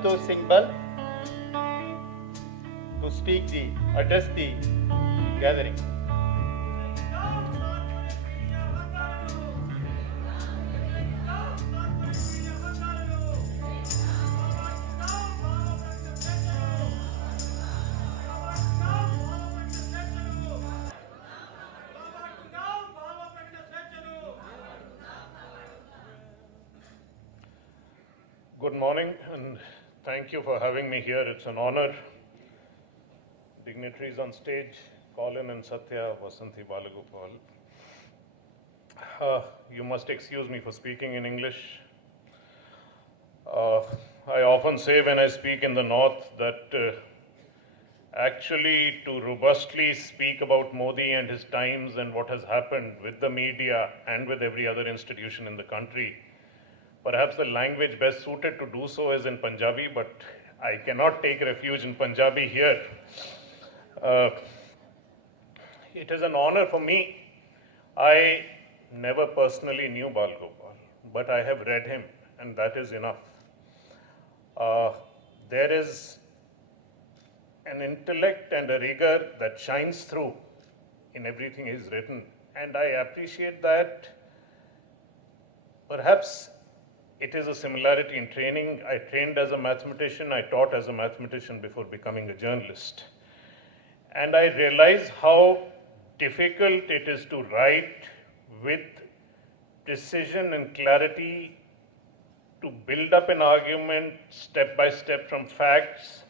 Santosh Singh Bal to address the gathering. Good morning, and thank you for having me here. It's an honor. Dignitaries on stage, Colin and Satya, Vasanthi Balagopal. You must excuse me for speaking in English. I often say when I speak in the North that actually to robustly speak about Modi and his times and what has happened with the media and with every other institution in the country, perhaps the language best suited to do so is in Punjabi, but I cannot take refuge in Punjabi here. It is an honor for me. I never personally knew Bal Gopal, but I have read him, and that is enough. There is an intellect and a rigor that shines through in everything he's written, and I appreciate that. Perhaps it is a similarity in training. I trained as a mathematician, I taught as a mathematician before becoming a journalist. And I realize how difficult it is to write with precision and clarity, to build up an argument step by step from facts,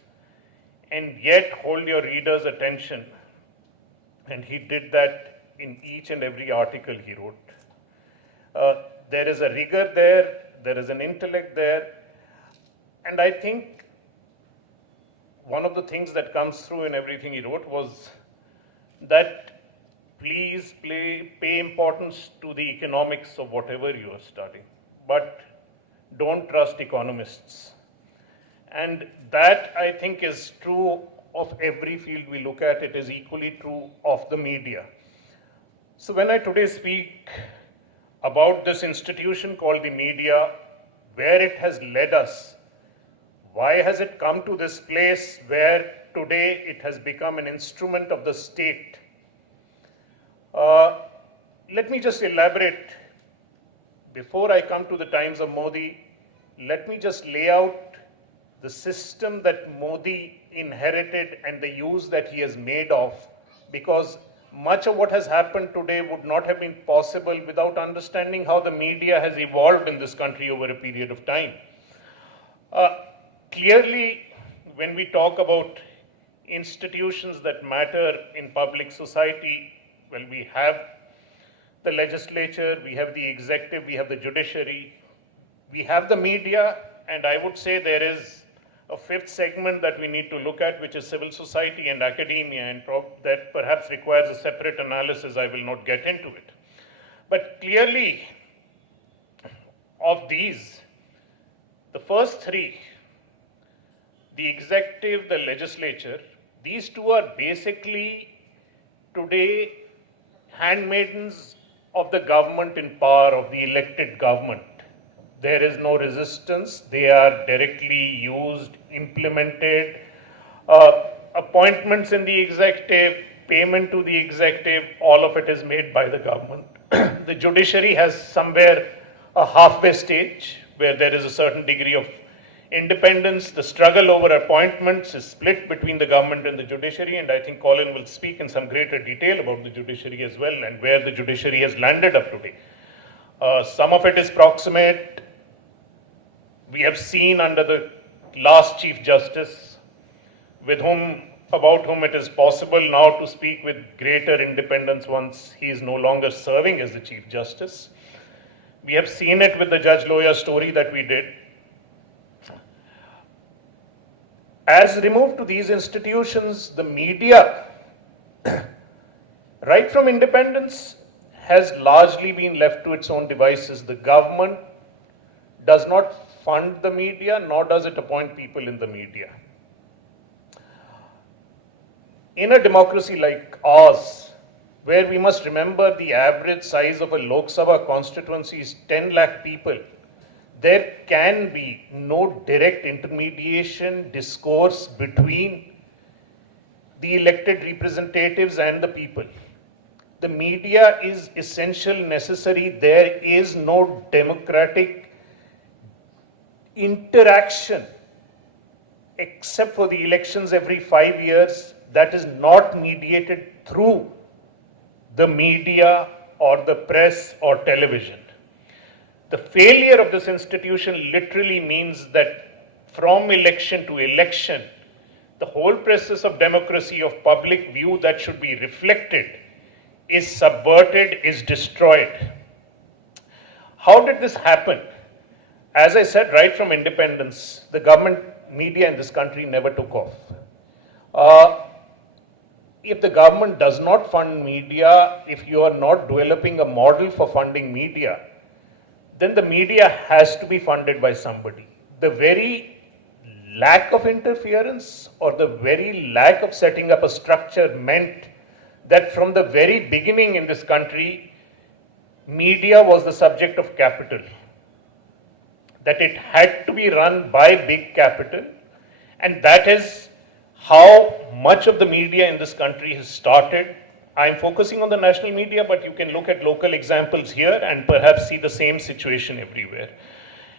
and yet hold your reader's attention. And he did that in each and every article he wrote. There is a rigor there is an intellect there, and I think one of the things that comes through in everything he wrote was that please pay importance to the economics of whatever you are studying, but don't trust economists. And that, I think, is true of every field we look at. It is equally true of the media. So when I today speak about this institution called the media, where it has led us, why has it come to this place where today it has become an instrument of the state? Let me just elaborate. Before I come to the times of Modi, let me just lay out the system that Modi inherited and the use that he has made of, because much of what has happened today would not have been possible without understanding how the media has evolved in this country over a period of time. Clearly, when we talk about institutions that matter in public society, well, we have the legislature, we have the executive, we have the judiciary, we have the media, and I would say there is a fifth segment that we need to look at, which is civil society and academia, and that perhaps requires a separate analysis. I will not get into it. But clearly, of these, the first three, the executive, the legislature, these two are basically today handmaidens of the government in power, of the elected government. There is no resistance. They are directly used, implemented. Appointments in the executive, payment to the executive, all of it is made by the government. The judiciary has somewhere a halfway stage where there is a certain degree of independence. The struggle over appointments is split between the government and the judiciary, and I think Colin will speak in some greater detail about the judiciary as well and where the judiciary has landed up today. Some of it is proximate. We have seen under the last Chief Justice, about whom it is possible now to speak with greater independence once he is no longer serving as the Chief Justice. We have seen it with the Judge Loya story that we did. As removed to these institutions, the media, right from independence, has largely been left to its own devices. The government does not fund the media, nor does it appoint people in the media. In a democracy like ours, where we must remember the average size of a Lok Sabha constituency is 10 lakh people, there can be no direct intermediation discourse between the elected representatives and the people. The media is essential, necessary. There is no democratic interaction except for the elections every 5 years that is not mediated through the media or the press or television. The failure of this institution literally means that from election to election, the whole process of democracy, of public view that should be reflected, is subverted, is destroyed. How did this happen? As I said, right from independence, the government media in this country never took off. If the government does not fund media, if you are not developing a model for funding media, then the media has to be funded by somebody. The very lack of interference or the very lack of setting up a structure meant that from the very beginning in this country, media was the subject of capital. That it had to be run by big capital, and that is how much of the media in this country has started. I'm focusing on the national media, but you can look at local examples here and perhaps see the same situation everywhere.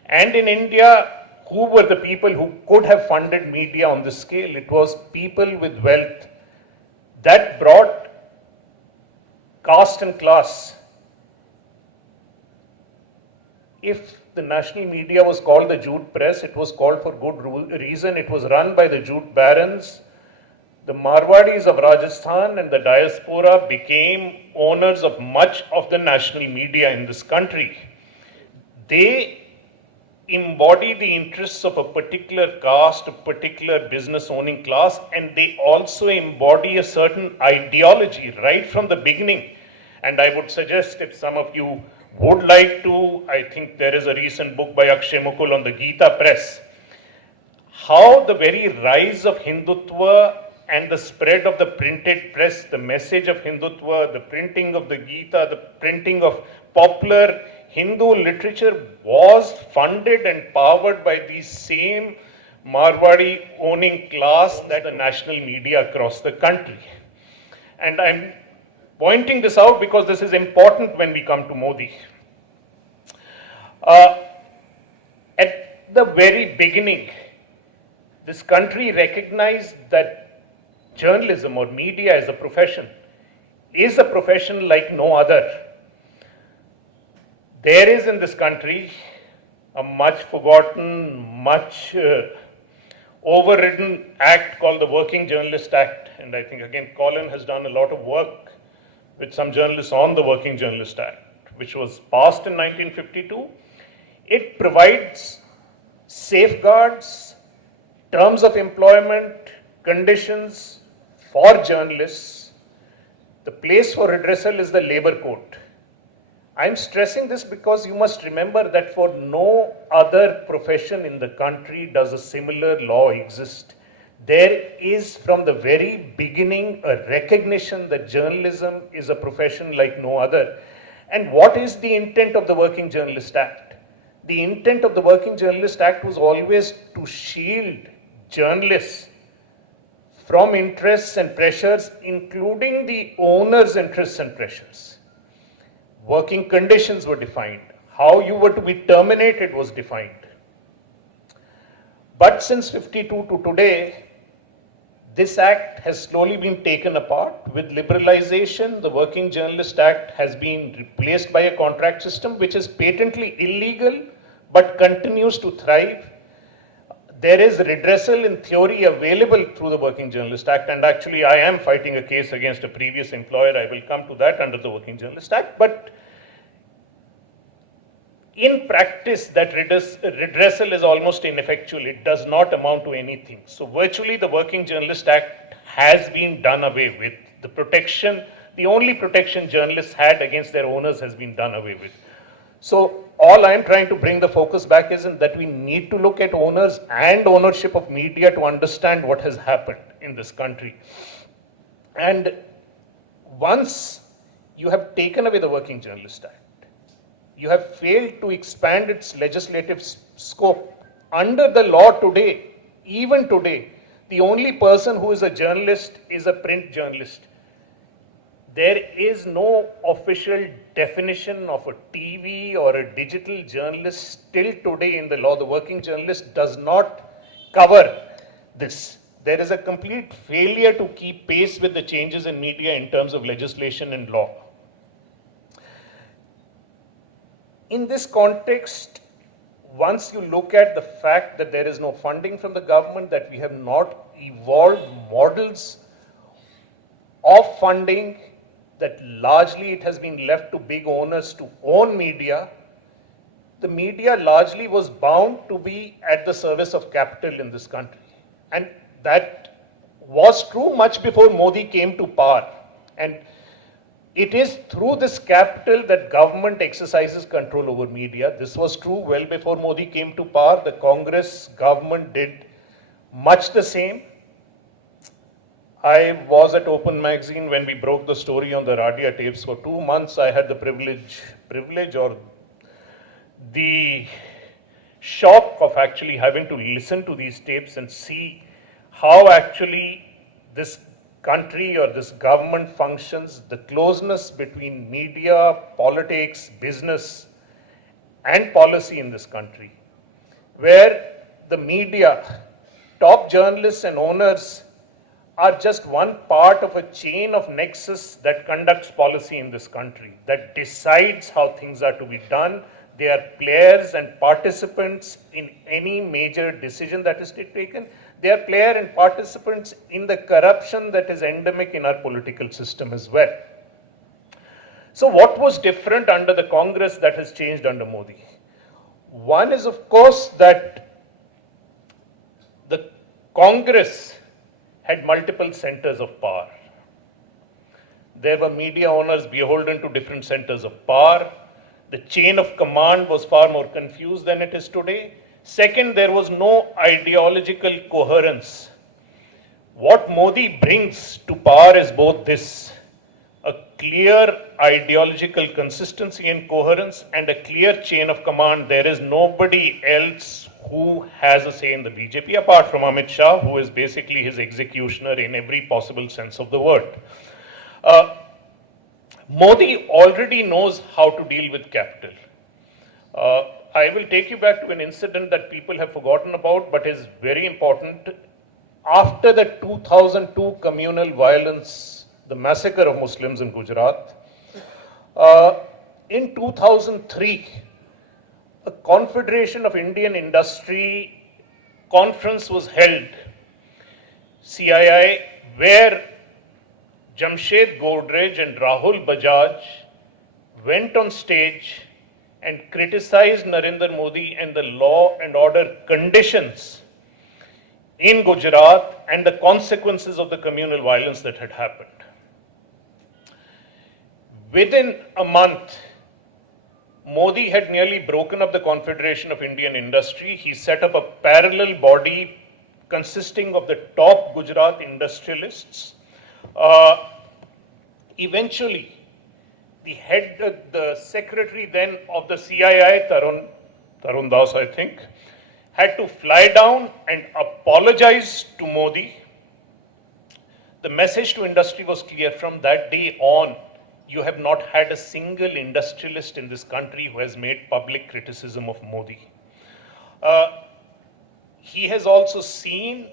And in India, who were the people who could have funded media on this scale? It was people with wealth. That brought caste and class. If the national media was called the jute press, it was called for good reason. It was run by the jute barons. The Marwadis of Rajasthan and the diaspora became owners of much of the national media in this country. They embody the interests of a particular caste, a particular business owning class, and they also embody a certain ideology right from the beginning. And I would suggest, if some of you would like to, I think there is a recent book by Akshay Mukul on the Gita press, how the very rise of Hindutva and the spread of the printed press, the message of Hindutva, the printing of the Gita, the printing of popular Hindu literature was funded and powered by the same Marwadi owning class that the national media across the country. And I'm pointing this out because this is important when we come to Modi. At the very beginning, this country recognized that journalism or media as a profession is a profession like no other. There is in this country a much forgotten, much overridden act called the Working Journalist Act. And I think again, Colin has done a lot of work with some journalists on the Working Journalist Act, which was passed in 1952. It provides safeguards, terms of employment, conditions for journalists. The place for redressal is the labor court. I'm stressing this because you must remember that for no other profession in the country does a similar law exist. There is from the very beginning a recognition that journalism is a profession like no other. And what is the intent of the Working Journalist Act? The intent of the Working Journalist Act was always to shield journalists from interests and pressures, including the owner's interests and pressures. Working conditions were defined. How you were to be terminated was defined. But since 52 to today, this act has slowly been taken apart. With liberalization, the Working Journalist Act has been replaced by a contract system which is patently illegal but continues to thrive. There is redressal in theory available through the Working Journalist Act, and actually I am fighting a case against a previous employer. I will come to that under the Working Journalist Act. But in practice, that redressal is almost ineffectual. It does not amount to anything. So virtually the Working Journalist Act has been done away with. The protection, the only protection journalists had against their owners has been done away with. So all I'm trying to bring the focus back is that we need to look at owners and ownership of media to understand what has happened in this country. And once you have taken away the Working Journalist Act, You have failed to expand its legislative scope. Under the law today, even today, the only person who is a journalist is a print journalist. There is no official definition of a TV or a digital journalist still today in the law. The working journalist does not cover this. There is a complete failure to keep pace with the changes in media in terms of legislation and law. In this context, once you look at the fact that there is no funding from the government, that we have not evolved models of funding, that largely it has been left to big owners to own media, the media largely was bound to be at the service of capital in this country. And that was true much before Modi came to power. And it is through this capital that government exercises control over media. This was true well before Modi came to power. The Congress government did much the same. I was at Open Magazine when we broke the story on the Radia tapes. For 2 months, I had the privilege or the shock of actually having to listen to these tapes and see how actually this country or this government functions, the closeness between media, politics, business, and policy in this country, where the media, top journalists and owners are just one part of a chain of nexus that conducts policy in this country, that decides how things are to be done. They are players and participants in any major decision that is taken. They are players and participants in the corruption that is endemic in our political system as well. So what was different under the Congress that has changed under Modi? One is, of course, that the Congress had multiple centers of power. There were media owners beholden to different centers of power. The chain of command was far more confused than it is today. Second, there was no ideological coherence. What Modi brings to power is both this, a clear ideological consistency and coherence, and a clear chain of command. There is nobody else who has a say in the BJP apart from Amit Shah, who is basically his executioner in every possible sense of the word. Modi already knows how to deal with capital. I will take you back to an incident that people have forgotten about, but is very important. After the 2002 communal violence, the massacre of Muslims in Gujarat, in 2003, a Confederation of Indian Industry conference was held, CII, where Jamshed Godrej and Rahul Bajaj went on stage and criticized Narendra Modi and the law and order conditions in Gujarat and the consequences of the communal violence that had happened. Within a month, Modi had nearly broken up the Confederation of Indian Industry. He set up a parallel body consisting of the top Gujarat industrialists. Eventually, the secretary then of the CII, Tarun Das, I think, had to fly down and apologize to Modi. The message to industry was clear. From that day on, you have not had a single industrialist in this country who has made public criticism of Modi. He has also seen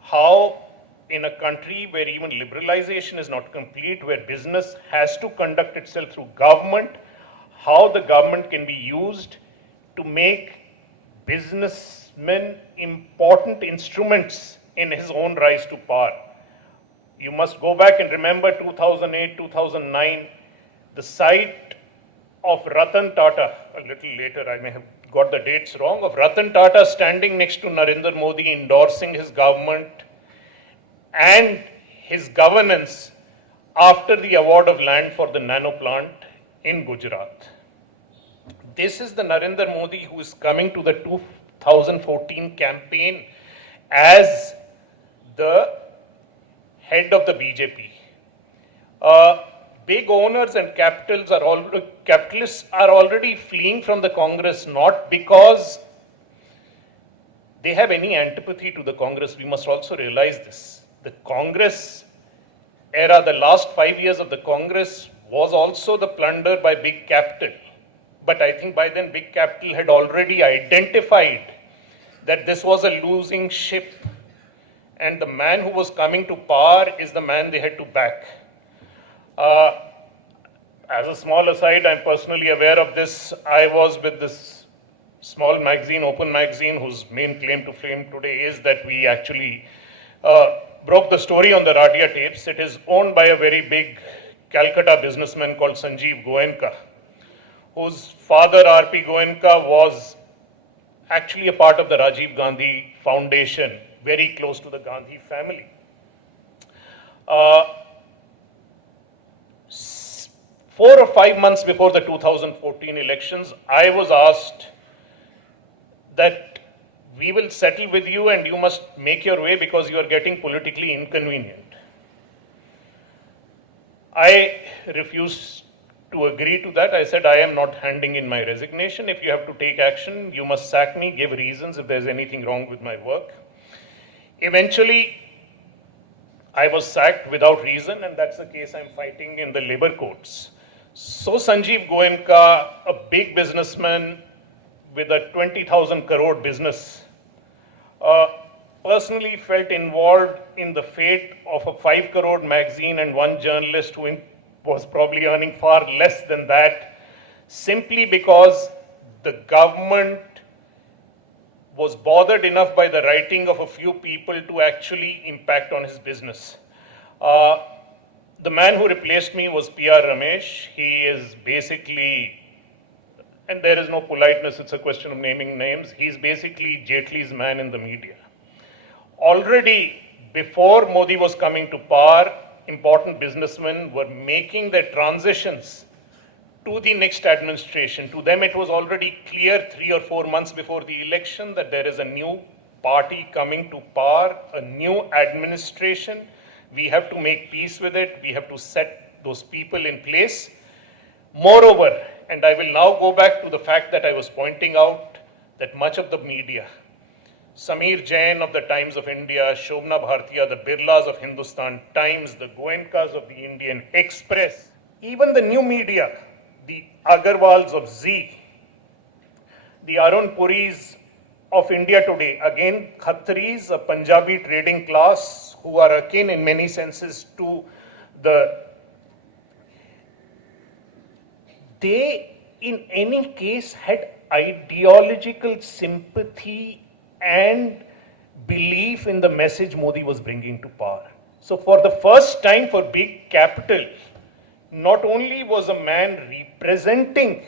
how in a country where even liberalization is not complete, where business has to conduct itself through government, how the government can be used to make businessmen important instruments in his own rise to power. You must go back and remember 2008, 2009, the sight of Ratan Tata, a little later, I may have got the dates wrong, of Ratan Tata standing next to Narendra Modi endorsing his government and his governance after the award of land for the nano plant in Gujarat. This is the Narendra Modi who is coming to the 2014 campaign as the head of the BJP. big owners and capitalists are already fleeing from the Congress, not because they have any antipathy to the Congress. We must also realize this. The Congress era, the last 5 years of the Congress, was also the plunder by big capital. But I think by then big capital had already identified that this was a losing ship, and the man who was coming to power is the man they had to back. As a small aside, I'm personally aware of this. I was with this small magazine, Open Magazine, whose main claim to fame today is that we actually broke the story on the Radia tapes. It is owned by a very big Calcutta businessman called Sanjeev Goenka, whose father, R.P. Goenka, was actually a part of the Rajiv Gandhi Foundation, very close to the Gandhi family. 4 or 5 months before the 2014 elections, I was asked that we will settle with you and you must make your way because you are getting politically inconvenient. I refused to agree to that. I said, I am not handing in my resignation. If you have to take action, you must sack me, give reasons if there's anything wrong with my work. Eventually, I was sacked without reason, and that's the case I'm fighting in the labor courts. So Sanjeev Goenka, a big businessman with a 20,000 crore business, personally felt involved in the fate of a 5 crore magazine and one journalist who was probably earning far less than that, simply because the government was bothered enough by the writing of a few people to actually impact on his business. The man who replaced me was P.R. Ramesh. He is basically, and there is no politeness, it's a question of naming names, he's basically Jaitley's man in the media. Already before Modi was coming to power, important businessmen were making their transitions to the next administration. To them, it was already clear 3 or 4 months before the election that there is a new party coming to power, a new administration. We have to make peace with it. We have to set those people in place. Moreover, and I will now go back to the fact that I was pointing out that much of the media, Sameer Jain of the Times of India, Shobna Bhartiya, the Birlas of Hindustan Times, the Goenkas of the Indian Express, even the new media, the Agarwals of Zee, the Arun Puris of India Today, again Khatris, a Punjabi trading class who are akin in many senses to they in any case had ideological sympathy and belief in the message Modi was bringing to power. So for the first time for big capital, not only was a man representing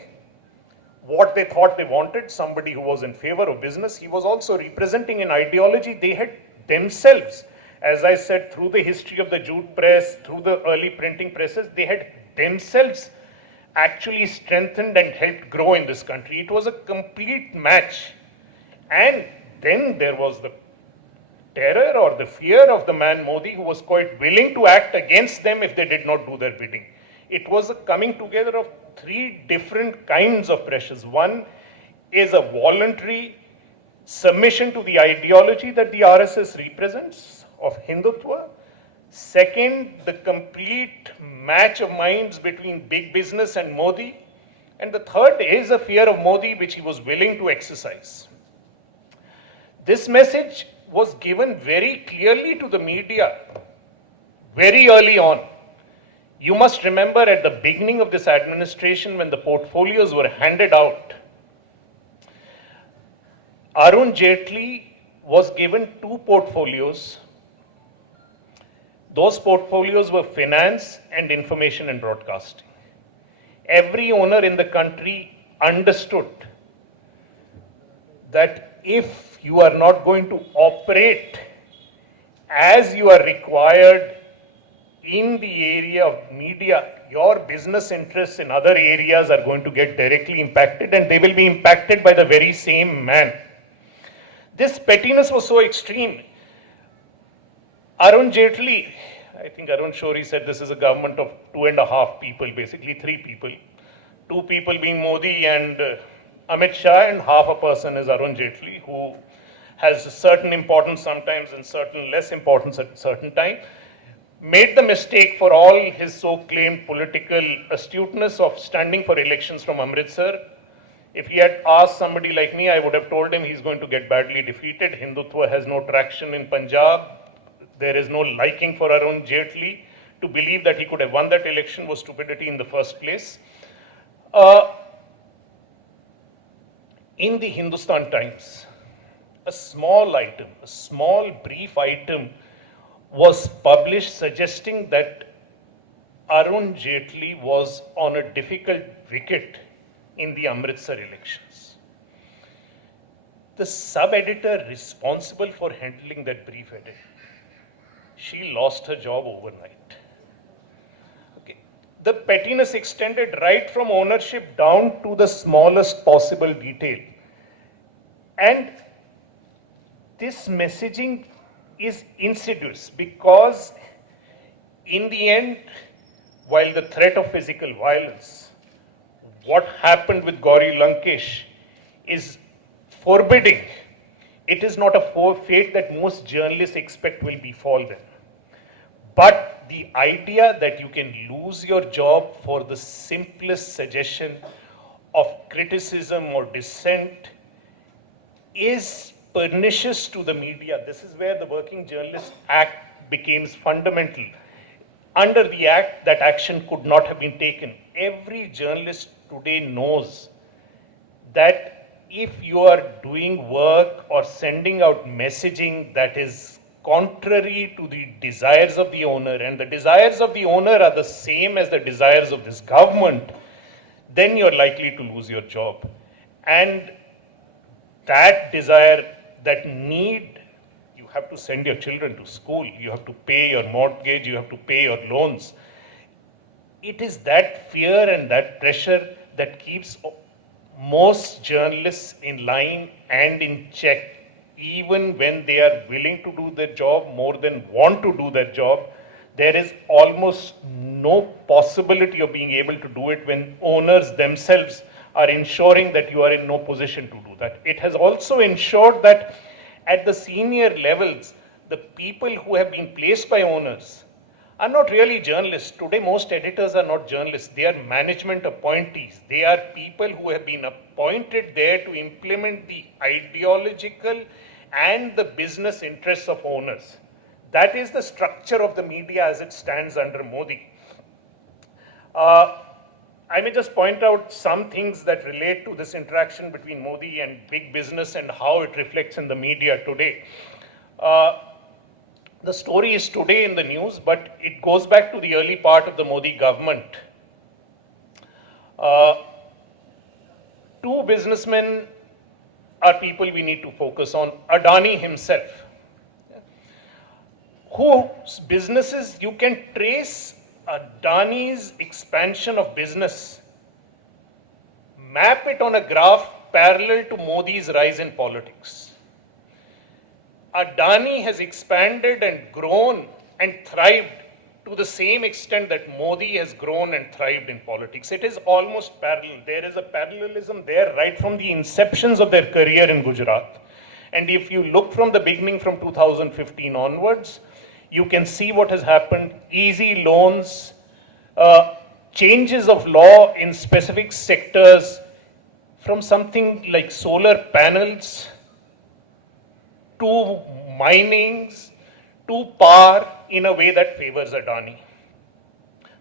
what they thought they wanted, somebody who was in favor of business, he was also representing an ideology they had themselves. As I said, through the history of the jute press, through the early printing presses, they had themselves actually strengthened and helped grow in this country. It was a complete match. And then there was the terror or the fear of the man Modi, who was quite willing to act against them if they did not do their bidding. It was a coming together of 3 different kinds of pressures. One is a voluntary submission to the ideology that the RSS represents of Hindutva. Second, the complete match of minds between big business and Modi. And the third is a fear of Modi, which he was willing to exercise. This message was given very clearly to the media very early on. You must remember at the beginning of this administration, when the portfolios were handed out, Arun Jaitley was given 2 portfolios. Those portfolios were finance and information and broadcasting. Every owner in the country understood that if you are not going to operate as you are required in the area of media, your business interests in other areas are going to get directly impacted, and they will be impacted by the very same man. This pettiness was so extreme. Arun Jaitley, I think Arun Shourie said this is a government of 2.5 people, basically 3 people. 2 people being Modi and Amit Shah, and half a person is Arun Jaitley, who has certain importance sometimes and certain less importance at certain time. Made the mistake, for all his so-claimed political astuteness, of standing for elections from Amritsar. If he had asked somebody like me, I would have told him he's going to get badly defeated. Hindutva has no traction in Punjab. There is no liking for Arun Jaitley. To believe that he could have won that election was stupidity in the first place. In the Hindustan Times, a small item, a small brief item was published suggesting that Arun Jaitley was on a difficult wicket in the Amritsar elections. The sub-editor responsible for handling that brief edit, she lost her job overnight. Okay. The pettiness extended right from ownership down to the smallest possible detail. And this messaging is insidious because in the end, while the threat of physical violence, what happened with Gauri Lankesh is forbidding, it is not a fate that most journalists expect will befall them. But the idea that you can lose your job for the simplest suggestion of criticism or dissent is pernicious to the media. This is where the Working Journalists Act becomes fundamental. Under the Act, that action could not have been taken. Every journalist today knows that if you are doing work or sending out messaging that is contrary to the desires of the owner, and the desires of the owner are the same as the desires of this government, then you're likely to lose your job. And that desire, that need, you have to send your children to school, you have to pay your mortgage, you have to pay your loans. It is that fear and that pressure that keeps most journalists in line and in check, even when they are willing to do their job more than want to do their job. There is almost no possibility of being able to do it when owners themselves are ensuring that you are in no position to do that. It has also ensured that at the senior levels, the people who have been placed by owners are not really journalists. Today, most editors are not journalists. They are management appointees. They are people who have been appointed there to implement the ideological and the business interests of owners. That is the structure of the media as it stands under Modi. I may just point out some things that relate to this interaction between Modi and big business and how it reflects in the media today. The story is today in the news, but it goes back to the early part of the Modi government. Two businessmen are people we need to focus on. Adani himself, whose businesses you can trace Adani's expansion of business, map it on a graph parallel to Modi's rise in politics. Adani has expanded and grown and thrived to the same extent that Modi has grown and thrived in politics. It is almost parallel. There is a parallelism there right from the inceptions of their career in Gujarat. And if you look from the beginning, from 2015 onwards, you can see what has happened. Easy loans, changes of law in specific sectors, from something like solar panels to minings to power in a way that favors Adani.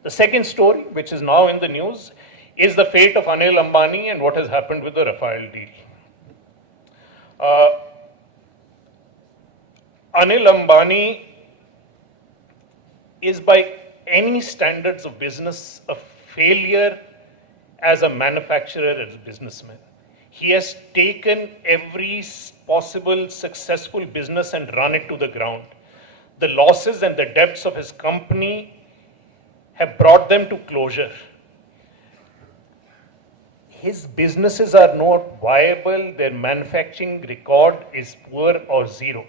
The second story, which is now in the news, is the fate of Anil Ambani and what has happened with the Rafale deal. Anil Ambani is, by any standards of business, a failure as a manufacturer, as a businessman. He has taken every possible successful business and run it to the ground. The losses and the debts of his company have brought them to closure. His businesses are not viable, their manufacturing record is poor or zero.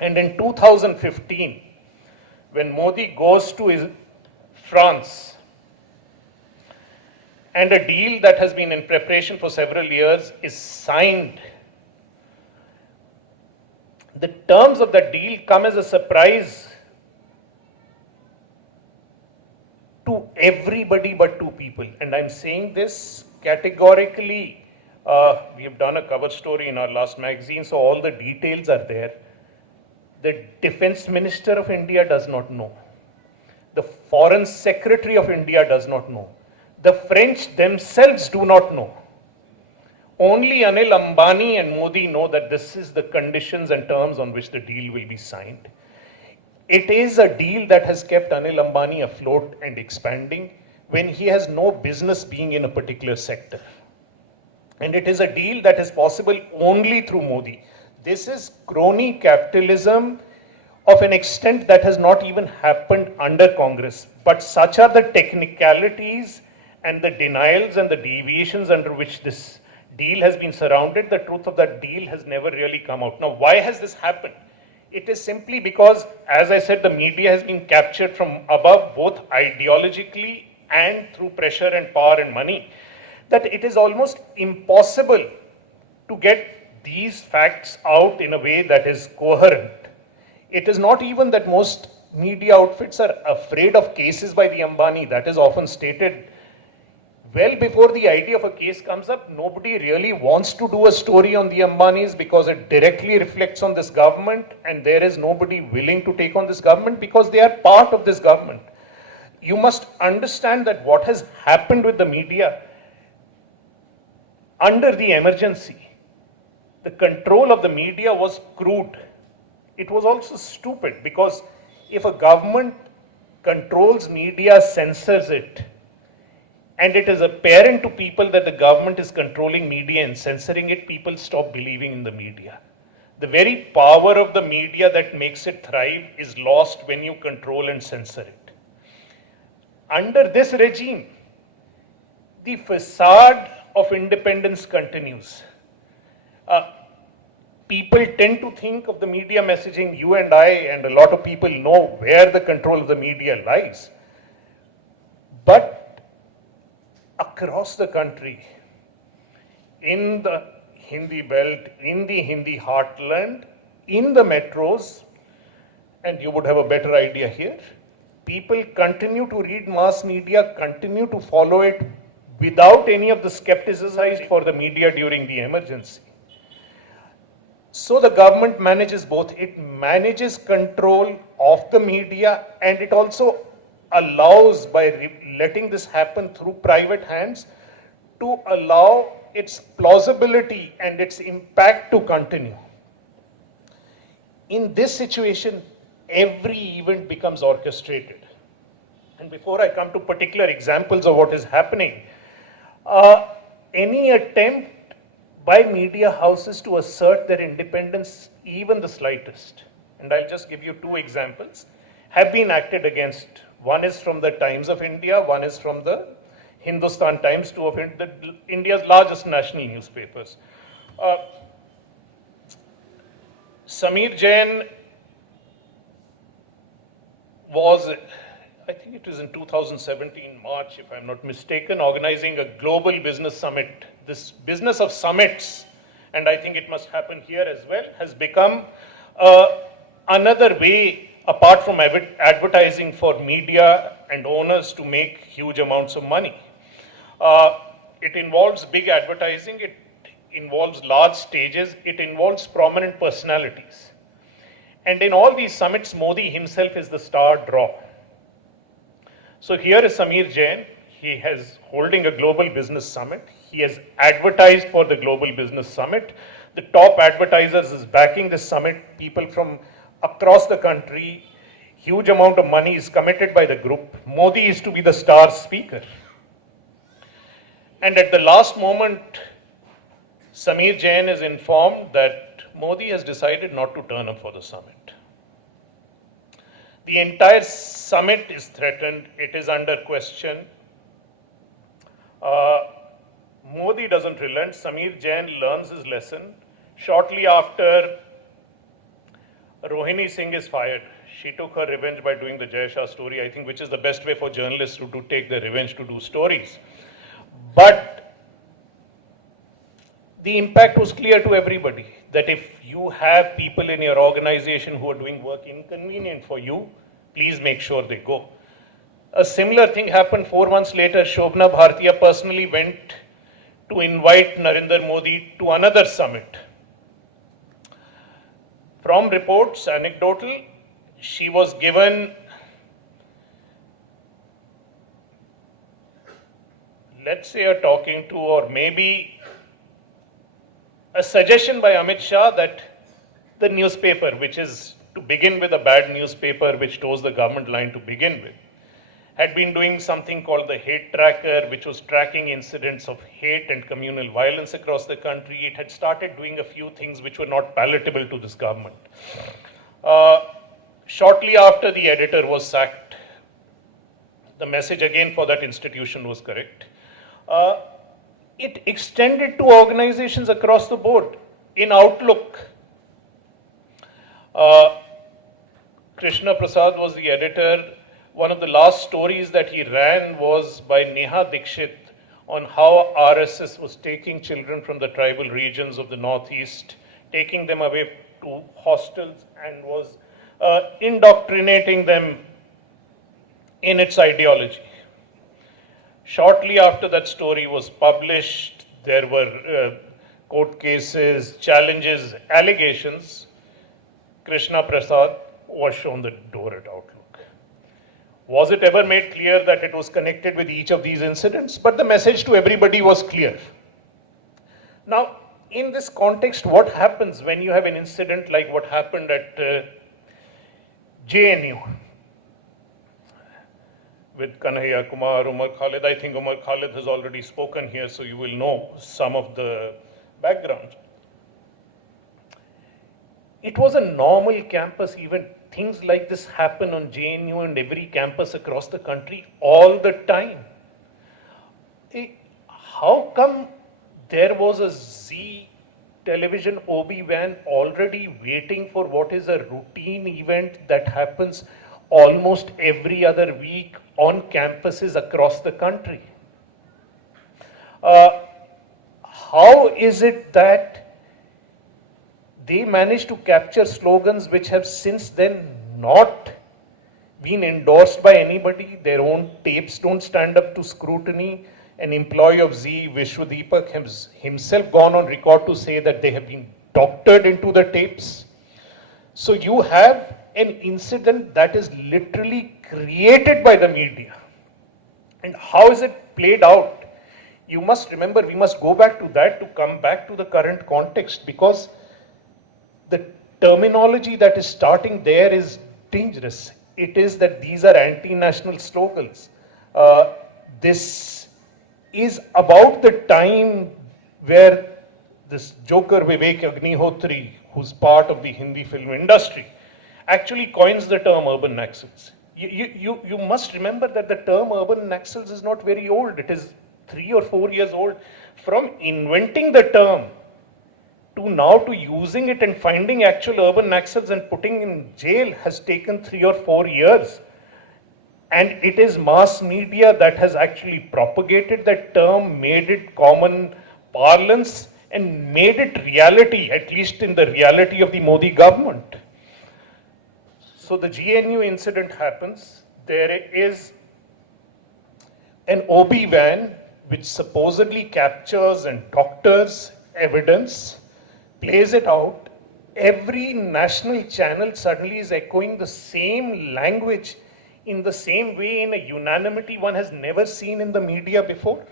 And in 2015, when Modi goes to France and a deal that has been in preparation for several years is signed, the terms of that deal come as a surprise to everybody but two people. And I'm saying this categorically. We have done a cover story in our last magazine, so all the details are there. The Defense Minister of India does not know. The Foreign Secretary of India does not know. The French themselves do not know. Only Anil Ambani and Modi know that this is the conditions and terms on which the deal will be signed. It is a deal that has kept Anil Ambani afloat and expanding when he has no business being in a particular sector. And it is a deal that is possible only through Modi. This is crony capitalism of an extent that has not even happened under Congress. But such are the technicalities and the denials and the deviations under which this deal has been surrounded. The truth of that deal has never really come out. Now, why has this happened? It is simply because, as I said, the media has been captured from above, both ideologically and through pressure and power and money, that it is almost impossible to get these facts out in a way that is coherent. It is not even that most media outfits are afraid of cases by the Ambani. That is often stated. Well before the idea of a case comes up, nobody really wants to do a story on the Ambanis because it directly reflects on this government, and there is nobody willing to take on this government because they are part of this government. You must understand that what has happened with the media under the emergency, the control of the media was crude. It was also stupid, because if a government controls media, censors it, and it is apparent to people that the government is controlling media and censoring it, people stop believing in the media. The very power of the media that makes it thrive is lost when you control and censor it. Under this regime, the facade of independence continues. People tend to think of the media messaging, you and I and a lot of people know where the control of the media lies. But across the country, in the Hindi belt, in the Hindi heartland, in the metros, and you would have a better idea here, people continue to read mass media, continue to follow it without any of the skepticism for the media during the emergency. So the government manages both. It manages control of the media, and it also allows, by letting this happen through private hands, to allow its plausibility and its impact to continue. In this situation, every event becomes orchestrated. And before I come to particular examples of what is happening, any attempt by media houses to assert their independence, even the slightest, and I'll just give you two examples, have been acted against. One is from the Times of India, one is from the Hindustan Times, two of India's largest national newspapers. Samir Jain was, I think it was in 2017, March, if I'm not mistaken, organizing a global business summit. This business of summits, and I think it must happen here as well, has become another way, apart from advertising, for media and owners to make huge amounts of money. It involves big advertising, it involves large stages, it involves prominent personalities. And in all these summits, Modi himself is the star draw. So here is Samir Jain. He is holding a global business summit. He has advertised for the global business summit. The top advertisers is backing this summit. People from across the country, huge amount of money is committed by the group. Modi is to be the star speaker. And at the last moment, Samir Jain is informed that Modi has decided not to turn up for the summit. The entire summit is threatened. It is under question. Modi doesn't relent. Samir Jain learns his lesson. Shortly after, Rohini Singh is fired. she took her revenge by doing the Jay Shah story, I think, which is the best way for journalists to take their revenge, to do stories. But the impact was clear to everybody, that if you have people in your organization who are doing work inconvenient for you, please make sure they go. A similar thing happened 4 months later. Shobna Bhartiya personally went to invite Narendra Modi to another summit. From reports, anecdotal, she was given, let's say, a talking to, or maybe a suggestion by Amit Shah that the newspaper, which is to begin with a bad newspaper which toes the government line to begin with, had been doing something called the Hate Tracker, which was tracking incidents of hate and communal violence across the country. It had started doing a few things which were not palatable to this government. Shortly after the editor was sacked, the message again for that institution was correct. It extended to organizations across the board. In Outlook, Krishna Prasad was the editor. One of the last stories that he ran was by Neha Dikshit on how RSS was taking children from the tribal regions of the Northeast, taking them away to hostels, and was indoctrinating them in its ideology. Shortly after that story was published, there were court cases, challenges, allegations. Krishna Prasad was shown the door at Outlook. Was it ever made clear that it was connected with each of these incidents? But the message to everybody was clear. Now, in this context, what happens when you have an incident like what happened at JNU with Kanhaiya Kumar, Umar Khalid? I think Umar Khalid has already spoken here, so you will know some of the background. It was a normal campus event. Things like this happen on JNU and every campus across the country all the time. How come there was a Z television OB van already waiting for what is a routine event that happens almost every other week on campuses across the country? How is it that they managed to capture slogans which have since then not been endorsed by anybody? Their own tapes don't stand up to scrutiny. An employee of Z, Vishwadeepak, has himself gone on record to say that they have been doctored into the tapes. So you have an incident that is literally created by the media. And how is it played out? You must remember, we must go back to that to come back to the current context, because the terminology that is starting there is dangerous. It is that these are anti-national slogans. This is about the time where this joker Vivek Agnihotri, who's part of the Hindi film industry, actually coins the term urban Naxals. You must remember that the term urban Naxals is not very old. It is 3 or 4 years old. From inventing the term to now to using it and finding actual urban Naxals and putting in jail has taken 3 or 4 years. And it is mass media that has actually propagated that term, made it common parlance, and made it reality, at least in the reality of the Modi government. So the GNU incident happens. There is an OB van which supposedly captures and doctors evidence, plays it out. Every national channel suddenly is echoing the same language in the same way, in a unanimity one has never seen in the media before,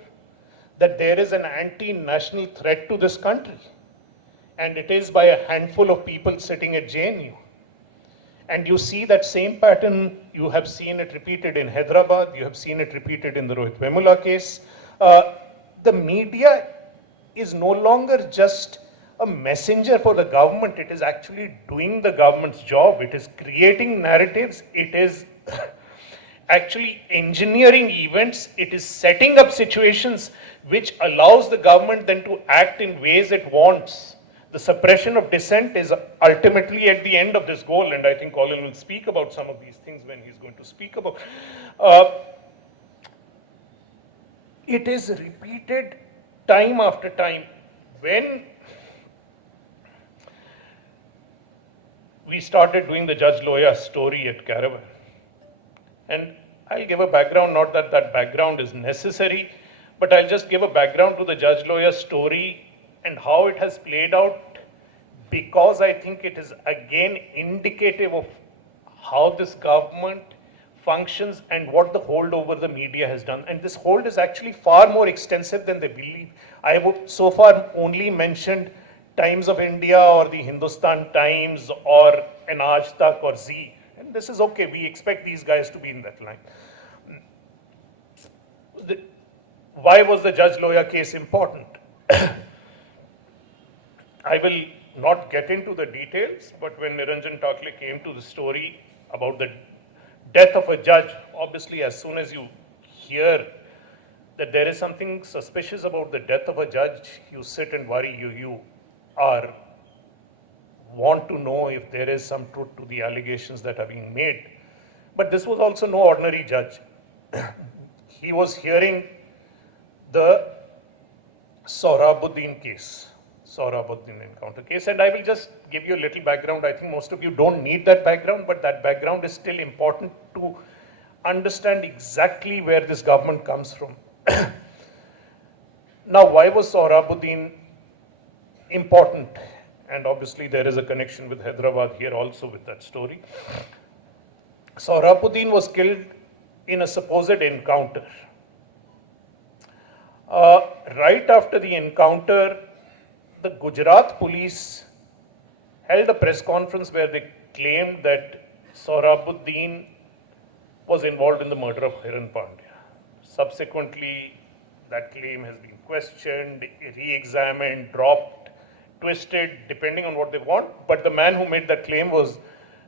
that there is an anti-national threat to this country. And it is by a handful of people sitting at JNU. And you see that same pattern, you have seen it repeated in Hyderabad, you have seen it repeated in the Rohit Vemula case. The media is no longer just a messenger for the government, it is actually doing the government's job. It is creating narratives, it is actually engineering events, it is setting up situations which allows the government then to act in ways it wants. The suppression of dissent is ultimately at the end of this goal, and I think Colin will speak about some of these things when he's going to speak about. It is repeated time after time. When we started doing the Judge Loya story at Caravan, and I'll give a background, not that that background is necessary, but I'll just give a background to the Judge Loya story and how it has played out, because I think it is again indicative of how this government functions and what the hold over the media has done. And this hold is actually far more extensive than they believe. I have so far only mentioned Times of India or the Hindustan Times or an Aaj Tak or Zee. And this is okay, we expect these guys to be in that line. Why was the Judge Loya case important? I will not get into the details, but when Niranjan Takle came to the story about the death of a judge, obviously as soon as you hear that there is something suspicious about the death of a judge, you sit and worry, you are want to know if there is some truth to the allegations that are being made. But this was also no ordinary judge. He was hearing the Sohrabuddin case, Sohrabuddin encounter case, and I will just give you a little background. I think most of you don't need that background, but that background is still important to understand exactly where this government comes from. Now, why was Sohrabuddin important? And obviously there is a connection with Hyderabad here also with that story. Sohrabuddin was killed in a supposed encounter. Right after the encounter, the Gujarat police held a press conference where they claimed that Sohrabuddin was involved in the murder of Hiran Pandya. Subsequently, that claim has been questioned, re-examined, dropped, twisted, depending on what they want. But the man who made that claim was,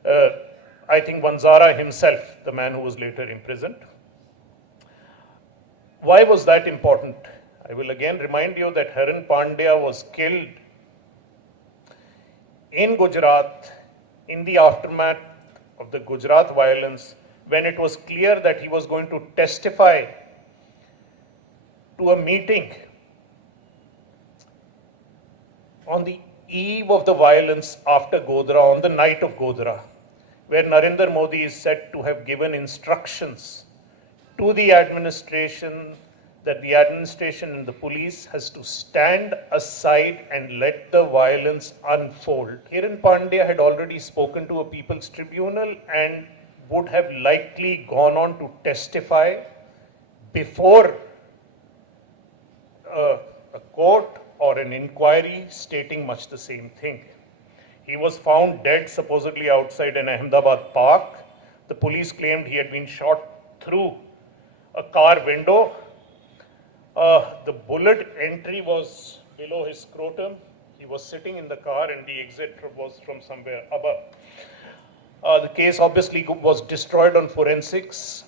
I think, Vanzara himself, the man who was later imprisoned. Why was that important? I will again remind you that Hiran Pandya was killed in Gujarat in the aftermath of the Gujarat violence, when it was clear that he was going to testify to a meeting on the eve of the violence after Godhra, on the night of Godhra, where Narendra Modi is said to have given instructions to the administration that the administration and the police has to stand aside and let the violence unfold. Hiran Pandya had already spoken to a people's tribunal and would have likely gone on to testify before a court or an inquiry stating much the same thing. He was found dead supposedly outside an Ahmedabad park. The police claimed he had been shot through a car window. The bullet entry was below his scrotum. He was sitting in the car and the exit was from somewhere above. The case obviously was destroyed on forensics.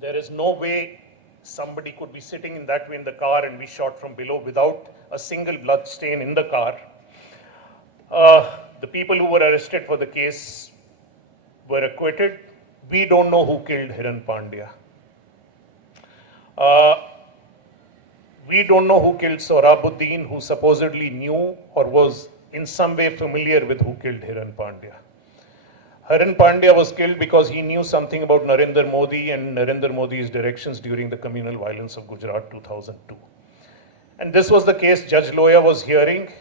There is no way somebody could be sitting in that way in the car and be shot from below without a single blood stain in the car. The people who were arrested for the case were acquitted. We don't know who killed Hiran Pandya. We don't know who killed Sohrabuddin, who supposedly knew or was in some way familiar with who killed Hiran Pandya. Hiran Pandya was killed because he knew something about Narendra Modi and Narendra Modi's directions during the communal violence of Gujarat 2002. And this was the case Judge Loya was hearing.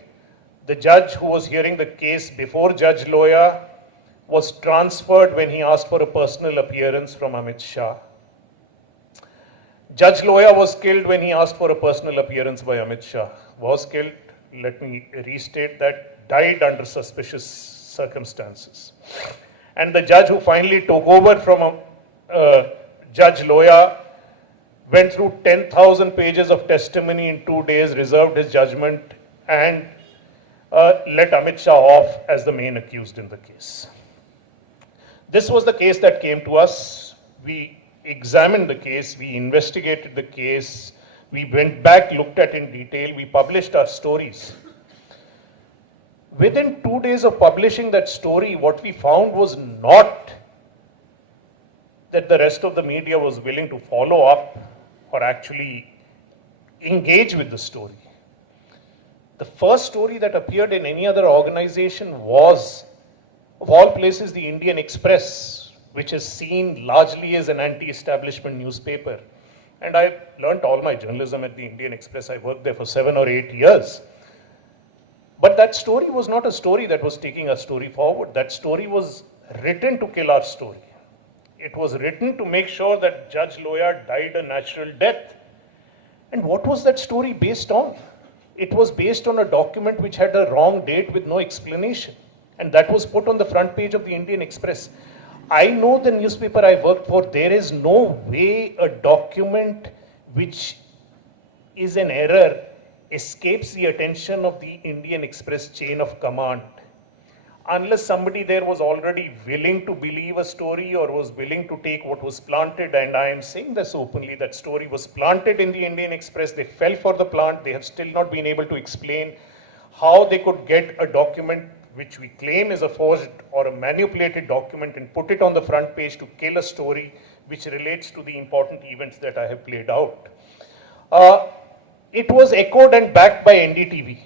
The judge who was hearing the case before Judge Loya was transferred when he asked for a personal appearance from Amit Shah. Judge Loya was killed when he asked for a personal appearance by Amit Shah. Was killed, let me restate that, died under suspicious circumstances. And the judge who finally took over from Judge Loya went through 10,000 pages of testimony in 2 days, reserved his judgment, and let Amit Shah off as the main accused in the case. This was the case that came to us. We examined the case, we investigated the case, we went back, looked at in detail, we published our stories. Within 2 days of publishing that story, what we found was not that the rest of the media was willing to follow up or actually engage with the story. The first story that appeared in any other organization was, of all places, the Indian Express, which is seen largely as an anti-establishment newspaper. And I learnt all my journalism at the Indian Express. I worked there for 7 or 8 years. But that story was not a story that was taking our story forward. That story was written to kill our story. It was written to make sure that Judge Loya died a natural death. And what was that story based on? It was based on a document which had a wrong date with no explanation. And that was put on the front page of the Indian Express. I know the newspaper I worked for. There is no way a document which is an error escapes the attention of the Indian Express chain of command, unless somebody there was already willing to believe a story or was willing to take what was planted. And I am saying this openly, that story was planted in the Indian Express. They fell for the plant. They have still not been able to explain how they could get a document which we claim is a forged or a manipulated document and put it on the front page to kill a story which relates to the important events that I have played out. It was echoed and backed by NDTV.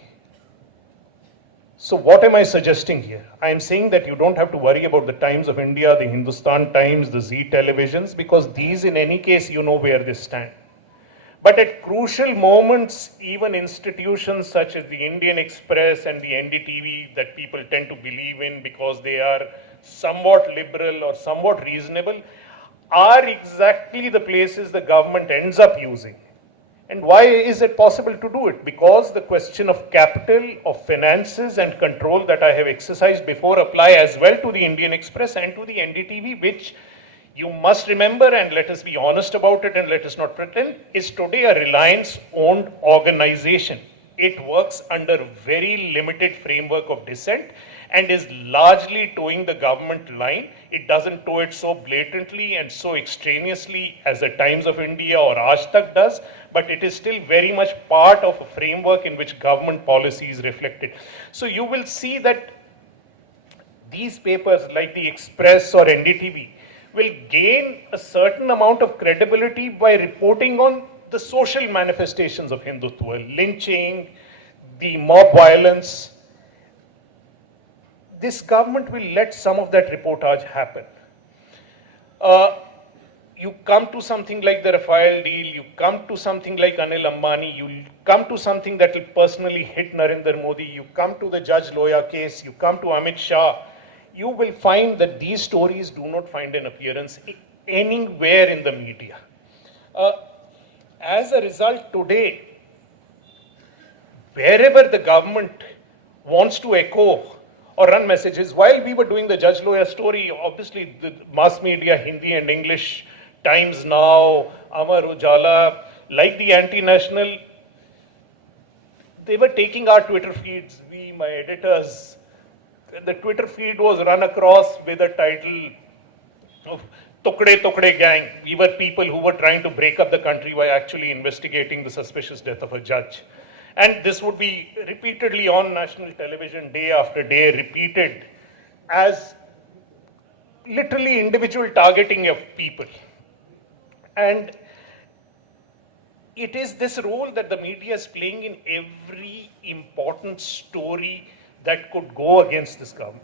So what am I suggesting here? I am saying that you don't have to worry about the Times of India, the Hindustan Times, the Zee televisions, because these in any case, you know where they stand. But at crucial moments, even institutions such as the Indian Express and the NDTV that people tend to believe in because they are somewhat liberal or somewhat reasonable, are exactly the places the government ends up using. And why is it possible to do it? Because the question of capital, of finances and control that I have exercised before apply as well to the Indian Express and to the NDTV, which you must remember, and let us be honest about it and let us not pretend, is today a Reliance-owned organization. It works under a very limited framework of dissent and is largely towing the government line. It doesn't tow it so blatantly and so extraneously as the Times of India or Aaj Tak does, but it is still very much part of a framework in which government policy is reflected. So you will see that these papers like the Express or NDTV will gain a certain amount of credibility by reporting on the social manifestations of Hindutva, lynching, the mob violence. This government will let some of that reportage happen. You come to something like the Rafale deal, you come to something like Anil Ambani, you come to something that will personally hit Narendra Modi, you come to the Judge Loya case, you come to Amit Shah, you will find that these stories do not find an appearance anywhere in the media. As a result, today, wherever the government wants to echo or run messages, while we were doing the Judge Loya story, obviously the mass media, Hindi and English, Times Now, Amar Ujala, like the anti-national, they were taking our Twitter feeds, my editors. The Twitter feed was run across with a title of Tukde Tukde Gang. We were people who were trying to break up the country by actually investigating the suspicious death of a judge. And this would be repeatedly on national television, day after day, repeated as literally individual targeting of people. And it is this role that the media is playing in every important story that could go against this government.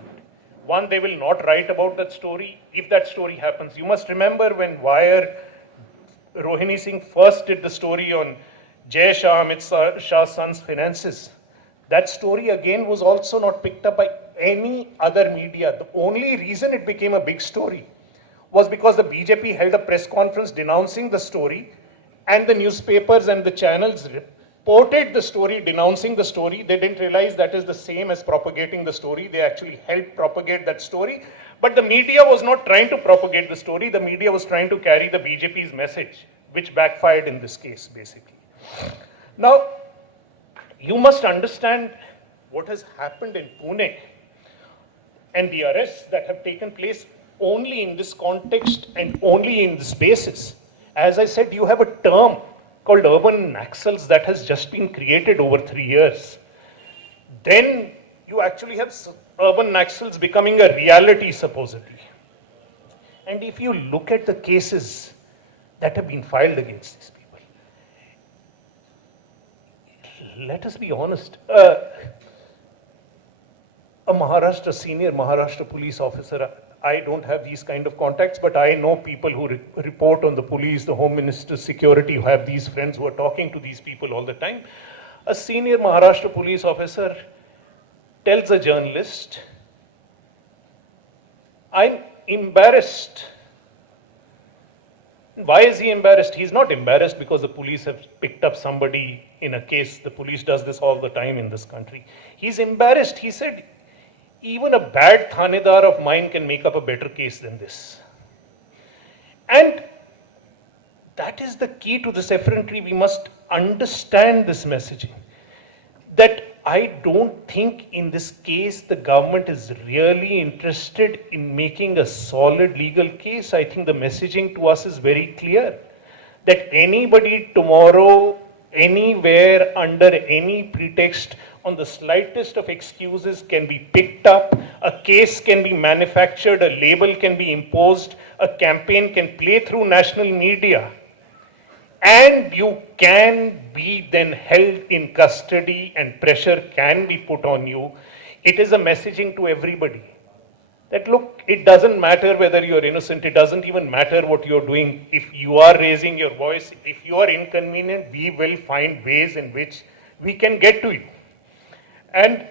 One, they will not write about that story if that story happens. You must remember when Wire, Rohini Singh first did the story on Jai Shah, Amit Shah's son's finances. That story again was also not picked up by any other media. The only reason it became a big story was because the BJP held a press conference denouncing the story, and the newspapers and the channels reported the story, denouncing the story. They didn't realize that is the same as propagating the story. They actually helped propagate that story. But the media was not trying to propagate the story. The media was trying to carry the BJP's message, which backfired in this case, basically. Now, you must understand what has happened in Pune and the arrests that have taken place only in this context and only in this basis. As I said, you have a term called urban naxals that has just been created over 3 years. Then you actually have urban Naxals becoming a reality supposedly. And if you look at the cases that have been filed against these people, let us be honest, a Maharashtra, senior Maharashtra police officer, I don't have these kind of contacts, but I know people who report on the police, the Home Minister's security, who have these friends who are talking to these people all the time. A senior Maharashtra police officer tells a journalist, I'm embarrassed. Why is he embarrassed? He's not embarrassed because the police have picked up somebody in a case. The police does this all the time in this country. He's embarrassed. He said, even a bad thanedar of mine can make up a better case than this. And that is the key to this effrontery. We must understand this messaging. That I don't think in this case the government is really interested in making a solid legal case. I think the messaging to us is very clear. That anybody tomorrow, anywhere, under any pretext, on the slightest of excuses can be picked up, a case can be manufactured, a label can be imposed, a campaign can play through national media, and you can be then held in custody and pressure can be put on you. It is a messaging to everybody that look, it doesn't matter whether you're innocent, it doesn't even matter what you're doing. If you are raising your voice, if you are inconvenient, we will find ways in which we can get to you. And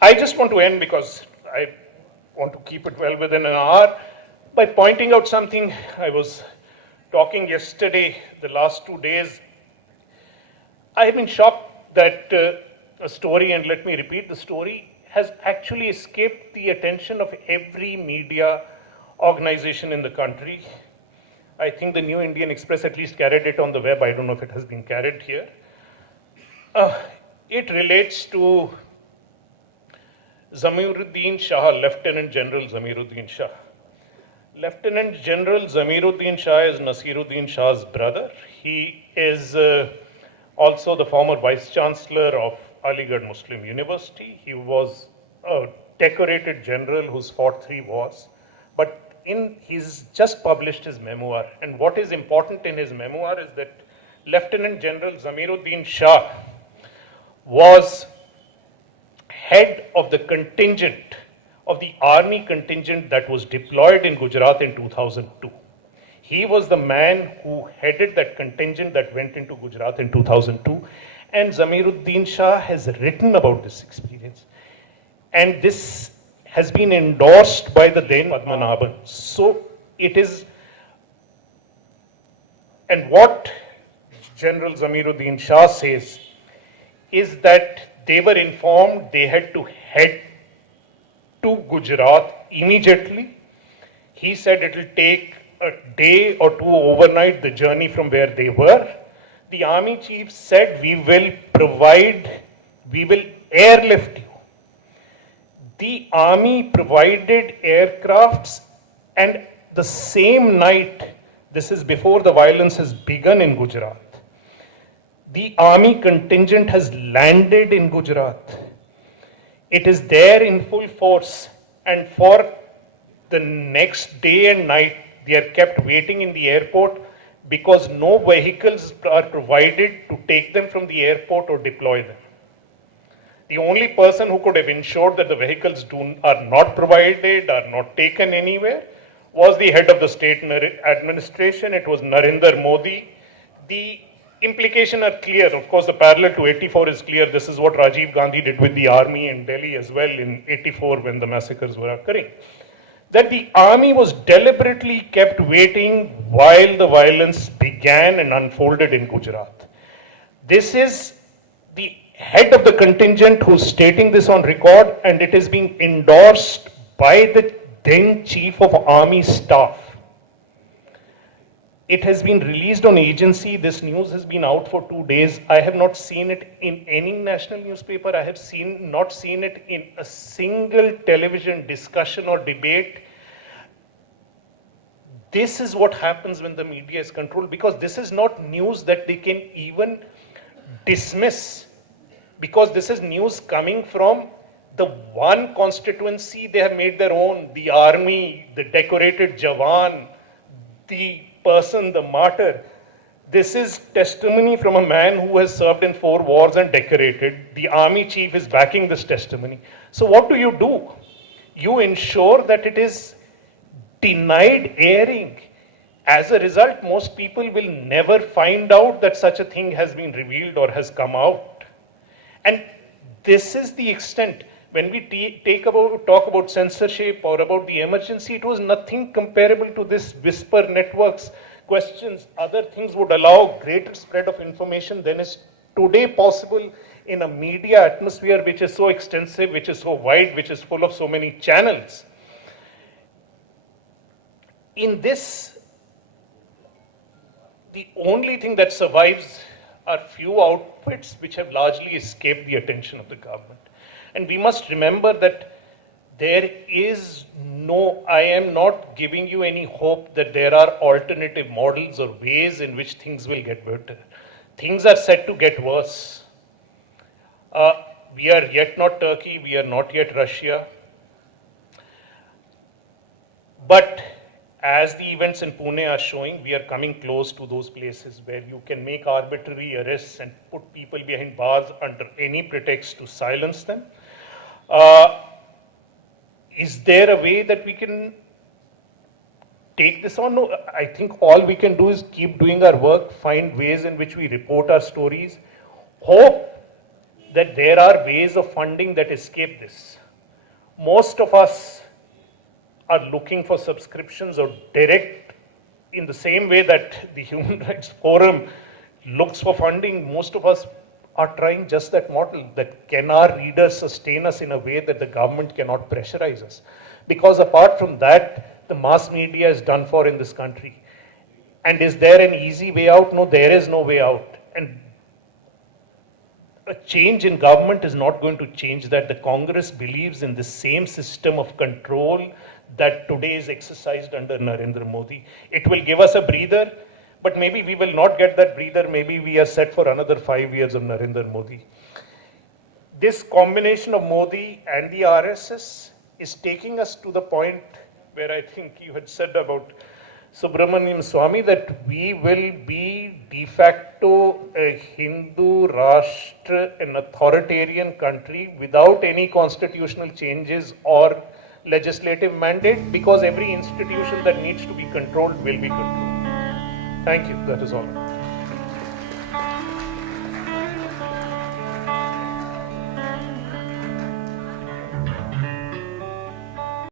I just want to end, because I want to keep it well within an hour, by pointing out something. I was talking yesterday, the last 2 days. I have been shocked that a story, and let me repeat the story, has actually escaped the attention of every media organization in the country. I think the New Indian Express at least carried it on the web. I don't know if it has been carried here. It relates to Zamiruddin Shah, Lieutenant General Zamiruddin Shah. Lieutenant General Zamiruddin Shah is Nasiruddin Shah's brother. He is also the former Vice Chancellor of Aligarh Muslim University. He was a decorated general who's fought 3 wars. But he's just published his memoir. And what is important in his memoir is that Lieutenant General Zamiruddin Shah was head of the contingent, of the army contingent that was deployed in Gujarat in 2002. He was the man who headed that contingent that went into Gujarat in 2002. And Zamiruddin Shah has written about this experience. And this has been endorsed by the then Padmanabhan. So it is, and what General Zamiruddin Shah says is that they were informed they had to head to Gujarat immediately. He said it will take a day or 2 overnight, the journey from where they were. The army chief said, we will airlift you. The army provided aircrafts, and the same night, this is before the violence has begun in Gujarat, the army contingent has landed in Gujarat. It is there in full force, and for the next day and night, they are kept waiting in the airport because no vehicles are provided to take them from the airport or deploy them. The only person who could have ensured that the vehicles are not provided, are not taken anywhere, was the head of the state administration. It was Narendra Modi. The implications are clear. Of course, the parallel to 84 is clear. This is what Rajiv Gandhi did with the army in Delhi as well in 84 when the massacres were occurring. That the army was deliberately kept waiting while the violence began and unfolded in Gujarat. This is the head of the contingent who's stating this on record, and it is being endorsed by the then Chief of Army Staff. It has been released on agency. This news has been out for 2 days. I have not seen it in any national newspaper. I have not seen it in a single television discussion or debate. This is what happens when the media is controlled, because this is not news that they can even dismiss. because this is news coming from the one constituency they have made their own, the army, the decorated Jawan, the person, the martyr. This is testimony from a man who has served in 4 wars and decorated. The army chief is backing this testimony. So what do? You ensure that it is denied airing. As a result, most people will never find out that such a thing has been revealed or has come out. And this is the extent. When we talk about censorship or about the emergency, it was nothing comparable to this whisper networks, questions, other things would allow greater spread of information than is today possible in a media atmosphere which is so extensive, which is so wide, which is full of so many channels. In this, the only thing that survives are few outfits which have largely escaped the attention of the government. And we must remember that there is no, I am not giving you any hope that there are alternative models or ways in which things will get better. Things are set to get worse. We are yet not Turkey, we are not yet Russia. But as the events in Pune are showing, we are coming close to those places where you can make arbitrary arrests and put people behind bars under any pretext to silence them. Is there a way that we can take this on? No, I think all we can do is keep doing our work, find ways in which we report our stories, hope that there are ways of funding that escape this. Most of us are looking for subscriptions or direct, in the same way that the Human Rights Forum looks for funding. Most of us are trying just that model, that can our readers sustain us in a way that the government cannot pressurize us. Because apart from that, the mass media is done for in this country. And is there an easy way out? No, there is no way out. And a change in government is not going to change that. The Congress believes in the same system of control that today is exercised under Narendra Modi. It will give us a breather, but maybe we will not get that breather. Maybe we are set for another 5 years of Narendra Modi. This combination of Modi and the RSS is taking us to the point where I think you had said about Subramanian Swamy, that we will be de facto a Hindu Rashtra, an authoritarian country without any constitutional changes or legislative mandate, because every institution that needs to be controlled will be controlled. Thank you. That is all.